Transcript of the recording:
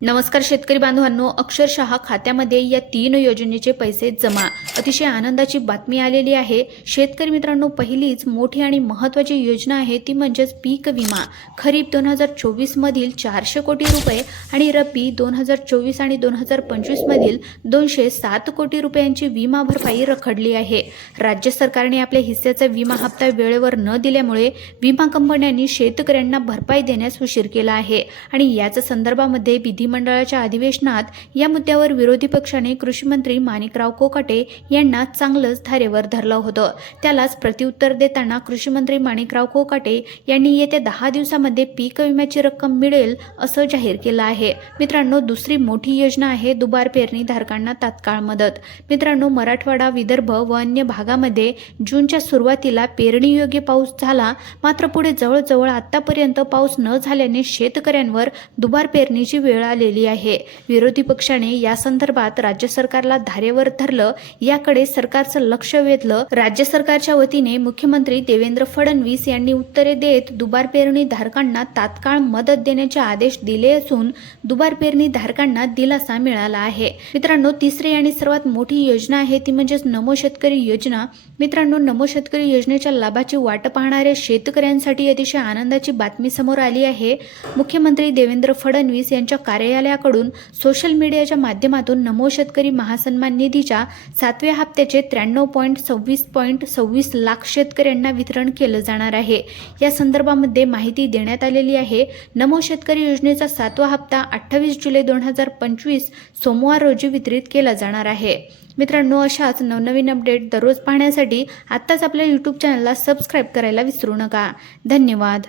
नमस्कार शेतकरी बांधवांनो अक्षरशः खात्यामध्ये या तीन योजनेचे पैसे जमा. अतिशय आनंदाची बातमी आलेली आहे. शेतकरी मित्रांनो पहिलीच मोठी आणि महत्त्वाची योजना आहे ती म्हणजेच पीक विमा. खरीप दोन हजार चोवीसमधील चारशे कोटी रुपये आणि रब्बी दोन हजार चोवीस आणि दोन हजार पंचवीसमधील दोनशे सात कोटी रुपयांची विमा भरपाई रखडली आहे. राज्य सरकारने आपल्या हिस्स्याचा विमा हप्ता वेळेवर न दिल्यामुळे विमा कंपन्यांनी शेतकऱ्यांना भरपाई देण्यास उशीर केला आहे. आणि याच संदर्भामध्ये विधी विधिमंडळाच्या अधिवेशनात या मुद्द्यावर विरोधी पक्षाने कृषीमंत्री माणिकराव कोकाटे यांना चांगलंच धारेवर धरलं होतं. त्यालाच प्रत्युत्तर देताना कृषीमंत्री माणिकराव कोकाटे यांनी येत्या दहा दिवसामध्ये पीक विम्याची रक्कम मिळेल असं जाहीर केलं आहे. मित्रांनो दुसरी मोठी योजना आहे दुबार पेरणी धारकांना तात्काळ मदत. मित्रांनो मराठवाडा विदर्भ व अन्य भागामध्ये जूनच्या सुरुवातीला पेरणीयोग्य पाऊस झाला. मात्र पुढे जवळजवळ आतापर्यंत पाऊस न झाल्याने शेतकऱ्यांवर दुबार पेरणीची वेळ आली आलेली आहे. विरोधी पक्षाने या संदर्भात राज्य सरकारला धारेवर धरलं. याकडे सरकारचं लक्ष वेधलं. राज्य सरकारच्या वतीने मुख्यमंत्री देवेंद्र फडणवीस यांनी उत्तरे देत दुबार पेरणी धारकांना तात्काळ मदत देण्याचे आदेश दिले असून दुबार पेरणी धारकांना दिलासा मिळाला आहे. मित्रांनो तिसरी आणि सर्वात मोठी योजना आहे ती म्हणजेच नमो शेतकरी योजना. मित्रांनो नमो शेतकरी योजनेच्या लाभाची वाट पाहणाऱ्या शेतकऱ्यांसाठी अतिशय आनंदाची बातमी समोर आली आहे. मुख्यमंत्री देवेंद्र फडणवीस यांच्या कार्य कार्यालयाकडून सोशल मीडियाच्या माध्यमातून नमो शेतकरी महासन्मान निधीच्या सातव्या हप्त्याचे त्र्याण्णव पॉईंट सव्वीस पॉईंट सव्वीस लाख शेतकऱ्यांना वितरण केलं जाणार आहे. या संदर्भामध्ये माहिती देण्यात आलेली आहे. नमो शेतकरी योजनेचा सातवा हप्ता अठ्ठावीस जुलै दोन हजार पंचवीस सोमवार रोजी वितरित केला जाणार आहे. मित्रांनो अशाच नवनवीन अपडेट दररोज पाहण्यासाठी आत्ताच आपल्या यूट्यूब चॅनलला सबस्क्राईब करायला विसरू नका. धन्यवाद.